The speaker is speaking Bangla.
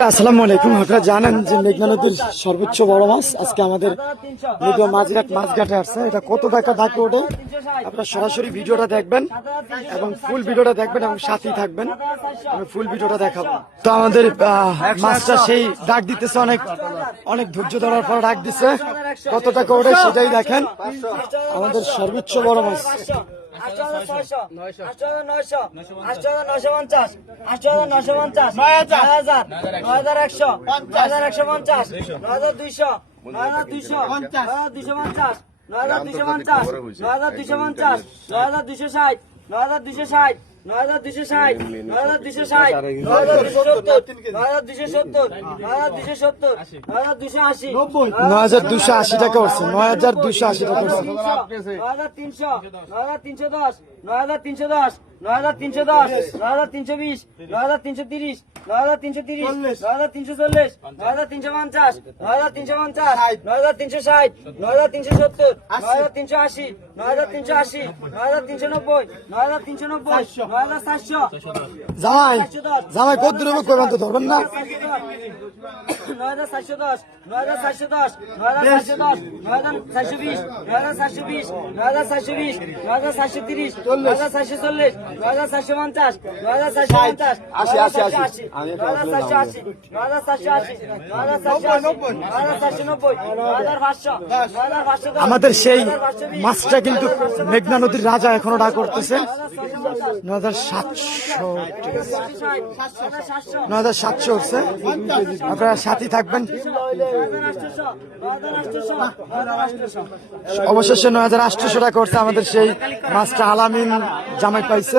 আসসালামু আলাইকুম। আপনারা জানেন যে মেঘনা নদীর সর্বোচ্চ বড় মাছ আজকে আমাদের মাঝঘাট মাছঘাটে আসছে। এটা কত টাকা ডাকে ওঠে আপনারা সরাসরি ভিডিওটা দেখবেন এবং ফুল ভিডিওটা দেখবেন এবং সাথেই থাকবেন। আমি ফুল ভিডিওটা দেখাবো। তো আমাদের মাছটা সেই ডাক দিতেছে, অনেক অনেক ধৈর্য ধরার পর ডাক দিচ্ছে। কত টাকা ওঠে সেটাই দেখেন। আমাদের সর্বোচ্চ বড় মাছ 8,900, 9,900, 8,950, 8,950, 9,000, 9,100, 9,150, 9,200, 9,200, 9,250, 9,250, 9,250, 9,260, 9,260, 9,260, 9,260, 9,270, 9,270, 9,280, 9,280 টাকা উঠছে। 9,280 টাকা উঠছে। 9,300, 9,310, 9,310, 9,310, 9,320, 9,330, 9,330, 9,340, 9,350, 9,350, 9,360, 9,370, 9,380, 9,380, 9,390, 9,390, 9,400, জামাই জামাই কত দূরে করবেন তো ধরবেন না। 9,410, 9,410, 9,410, 9,420, 9,420, 9,420, 9,430, 9,440, 9,450, 9,450, 9,480, 9,480, 9,480, 9,490, আমাদের সেই মাছটা কিন্তু মেঘনা নদীর রাজা এখনো ডাক করতেছে। 9,700 9,700 উঠছে। আপনারা সাথে থাকবেন। অবশেষে 9,800 টাকা করছে আমাদের সেই মাছটা। আলামিন জামাই পাইছে।